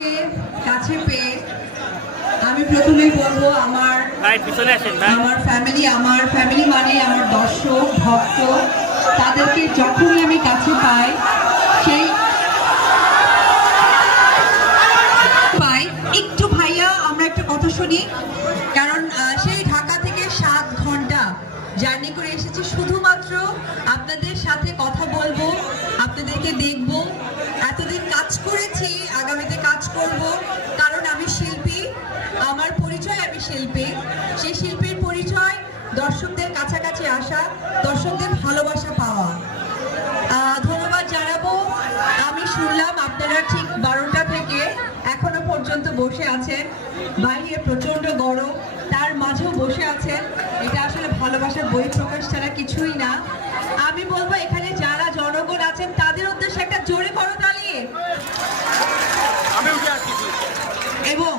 কাছে পেয়ে আমি প্রথমেই বলবো আমার ফ্যামিলি মানে আমার দর্শক ভক্ত, তাদেরকে যখনই আমি কাছে পাই একটু ভাইয়া আমরা একটা কথা শুনি, কারণ সেই ঢাকা থেকে 7 ঘন্টা জার্নি করে এসেছি শুধুমাত্র আপনাদের সাথে কথা বলবো, আপনাদেরকে দেখবো। এতদিন কাজ করেছি, আগামীতে কাজ করব, কারণ আমি শিল্পী, আমার পরিচয় আমি শিল্পী। সেই শিল্পীর পরিচয় দর্শকদের কাছাকাছি আসা, দর্শকদের ভালোবাসা পাওয়া। ধন্যবাদ জানাবো। আমি শুনলাম আপনারা ঠিক 12টা থেকে এখনো পর্যন্ত বসে আছেন, বাইরে প্রচন্ড গরম, তার মাঝেও বসে আছেন। এটা আসলে ভালোবাসার বহিঃপ্রকাশ ছাড়া কিছুই না। আমি বলবো এখানে যারা জনগণ আছেন তাদের উদ্দেশ্যে একটা জোরে করতালি, এবং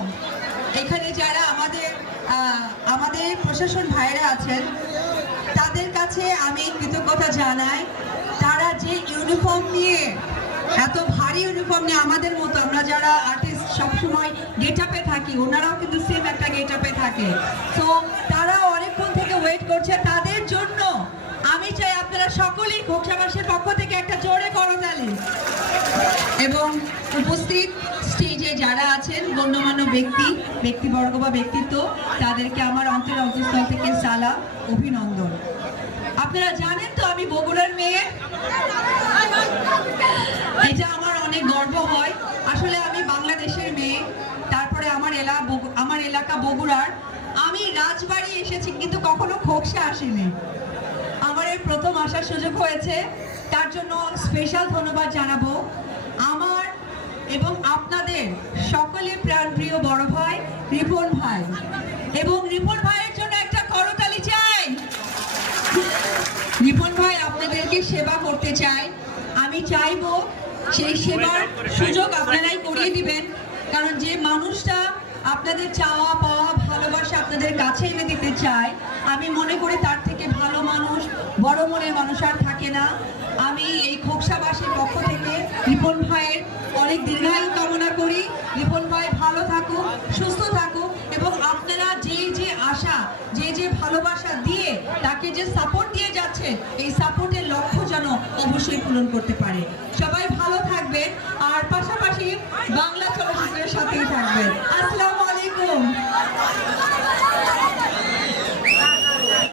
এখানে যারা আমাদের প্রশাসন ভাইরা আছেন তাদের কাছে আমি কৃতজ্ঞতা জানাই। তারা যে ইউনিফর্ম নিয়ে, এত ভারী ইউনিফর্ম নিয়ে, আমাদের মতো আমরা যারা আর্টিস্ট সবসময় গেট আপে থাকি, ওনারাও কিন্তু সেম একটা গেট আপে থাকে। তো তারা অনেকক্ষণ থেকে ওয়েট করছে, তাদের জন্য আমি চাই আপনারা সকলেই ঘোকসাবাসের পক্ষ থেকে একটা জোরে করতালি। এবং উপস্থিত স্টেজে যারা আছেন গণ্যমান্য ব্যক্তিবর্গ বা ব্যক্তিত্ব, তাদেরকে আমার অন্তঃস্থল থেকে সালাম, অভিনন্দন। আপনারা জানেন তো আমি বগুড়ার মেয়ে, এটা আমার অনেক গর্ব হয়। আসলে আমি বাংলাদেশের মেয়ে, তারপরে আমার এলাকা বগুড়ার। আমি রাজবাড়ি এসেছি কিন্তু কখনো খোকসা আসিনি। আমার এই প্রথম আসার সুযোগ হয়েছে, তার জন্য স্পেশাল ধন্যবাদ জানাবো আমার এবং আপনাদের সকলের প্রাণপ্রিয় বড় ভাই রিপন ভাই। এবং রিপন ভাইয়ের জন্য একটা করতালি চাই। রিপন ভাই আপনাদেরকে সেবা করতে চাই, আমি চাইবো সেই সেবার সুযোগ আপনারাই করিয়ে দিবেন, কারণ যে মানুষটা আপনাদের চাওয়া পাওয়া ভালোবাসা আপনাদের কাছে এনে দিতে চায়, আমি মনে করি তার থেকে ভালো মানুষ, বড় মনের মানুষ আর থাকে না। আমি এই খোকসাবাসীর পক্ষ থেকে রিপন ভাইয়ের অনেক দীর্ঘায়ু কামনা করি। রিপন ভাই ভালো থাকুক, সুস্থ থাকুক, এবং আপনারা যে আশা, যে ভালোবাসা দিয়ে তাকে যে সাপোর্ট দিয়ে যাচ্ছে, এই সাপোর্টের লক্ষ্য যেন অবশ্যই পূরণ করতে পারে। সবাই ভালো থাকবেন, আর পাশাপাশি বাংলা চলচ্চিত্রের সাথেই থাকবেন।